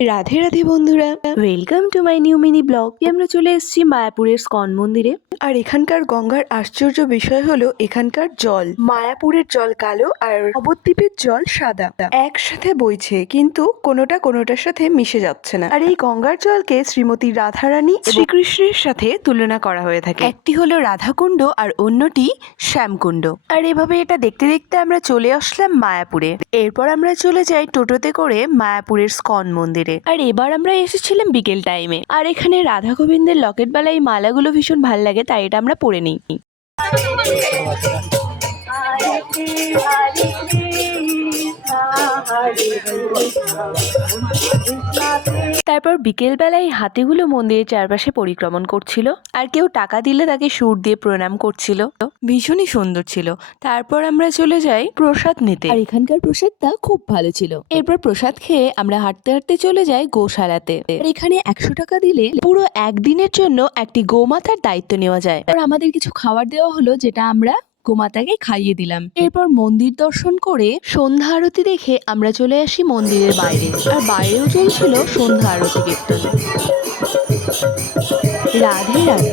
রাধে রাধে বন্ধুরা, welcome to my new mini blog. আমরা চলে এসেছি মায়াপুরের স্কন মন্দিরে। আর এখানকার গঙ্গার আশ্চর্য বিষয় হলো এখানকার জল। মায়াপুরের জল কালো আর নবদ্বীপের জল সাদা, একসাথে বইছে কিন্তু কোনোটার সাথে মিশে যাচ্ছে না। আর এই গঙ্গার জলকে শ্রীমতী রাধারানী শ্রীকৃষ্ণের সাথে তুলনা করা হয়ে থাকে। একটি হলো রাধাকুণ্ড আর অন্যটি শ্যামকুণ্ড। আর এভাবে এটা দেখতে দেখতে আমরা চলে আসলাম মায়াপুরে। এরপর আমরা চলে যাই টোটোতে করে মায়াপুরের স্কন মন্দিরে। আর এবার আমরা এসেছিলাম বিকেল টাইমে। আর এখানে রাধা গোবিন্দের লকেট বালা এই মালাগুলো ভীষণ ভালো লাগে, তাই এটা আমরা পরে নিই। তারপর বিকেল বেলায় হাতিগুলো মন্দিরের চারপাশে পরিক্রমণ করছিল, আর কেউ টাকা দিলে তাকে সুর দিয়ে প্রণাম করছিল। ভীষণই সুন্দর ছিল। তারপর আমরা চলে যাই প্রসাদ নিতে, আর এখানকার প্রসাদটা খুব ভালো ছিল। এরপর প্রসাদ খেয়ে আমরা হাঁটতে হাঁটতে চলে যাই গোশালাতে। আর এখানে 100 টাকা দিলে পুরো একদিনের জন্য একটি গোমাতার দায়িত্ব নেওয়া যায়। আর আমাদের কিছু খাবার দেওয়া হলো, যেটা আমরা গোমাতাকে খাইয়ে দিলাম। এরপর মন্দির দর্শন করে সন্ধ্যা আরতি দেখে আমরা চলে আসি মন্দিরের বাইরে। আর বাইরেও চলছিল সন্ধ্যা আরতি কীর্তন। রাধে রাধে।